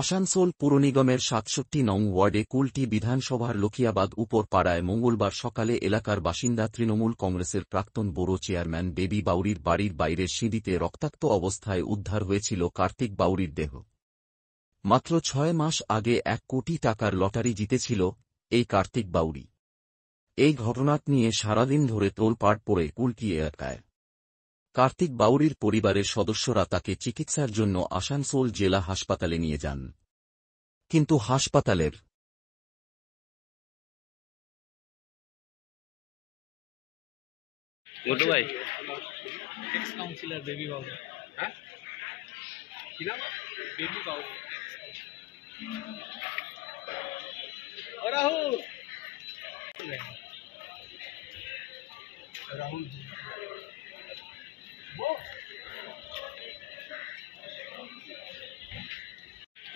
আসানসোল পুর নিগমের ৬৭ নং ওয়ার্ডে কুলটি বিধানসভার লখিয়াবাদ উপর পাড়ায় মঙ্গলবার সকালে এলাকার বাসিন্দা তৃণমূল কংগ্রেসের প্রাক্তন ব্যুরো চেয়ারম্যান বেবি বাউরির বাড়ির বাইরের সিঁড়িতে রক্তাক্ত অবস্থায় উদ্ধার হয়েছিল কার্তিক বাউরির দেহ। মাত্র ৬ মাস আগে ১ কোটি টাকার লটারি জিতেছিল এই কার্তিক বাউরি। এই ঘটনা নিয়ে সারাদিন ধরে তোলপাড় পড়ে কুলটি এলাকায়। কার্তিক বাউরির পরিবারের সদস্যরা তাকে চিকিৎসার জন্য আসানসোল জেলা হাসপাতালে নিয়ে যান, কিন্তু হাসপাতালের राहुल जी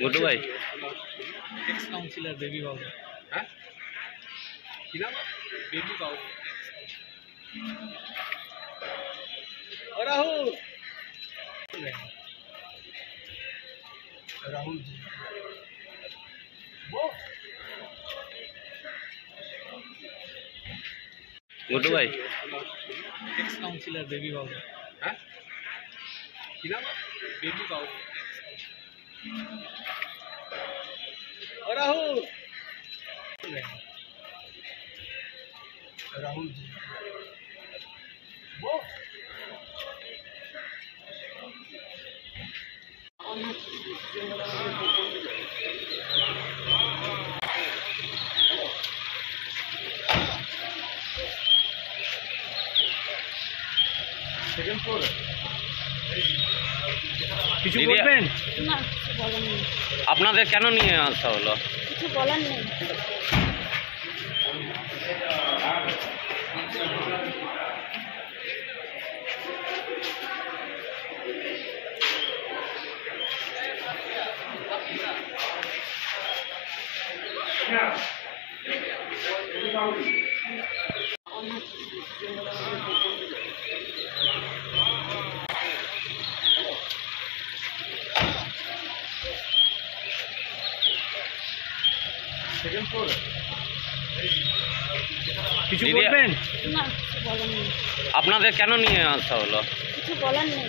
गुड्डू भाई एक्स काउंसिलर बेबी बाबू हाँ बेबी बाबू राहुल राहुल जी गुड्डू भाई एक्स काउंसिलर बेबी बाबू हाँ बेबी बाबू राहुल राहुल जी सेकंड फ्लोर কিছু বলবেন না, কিছু বলার নেই। আপনাদের কেন নিয়ে আসা হলো? কিছু বলার নেই। সেকেন্ড ফ্লোর কিছু বলবেন না, কিছু বলার নেই। আপনাদের কেন নিয়ে আসা হলো? কিছু বলার নেই।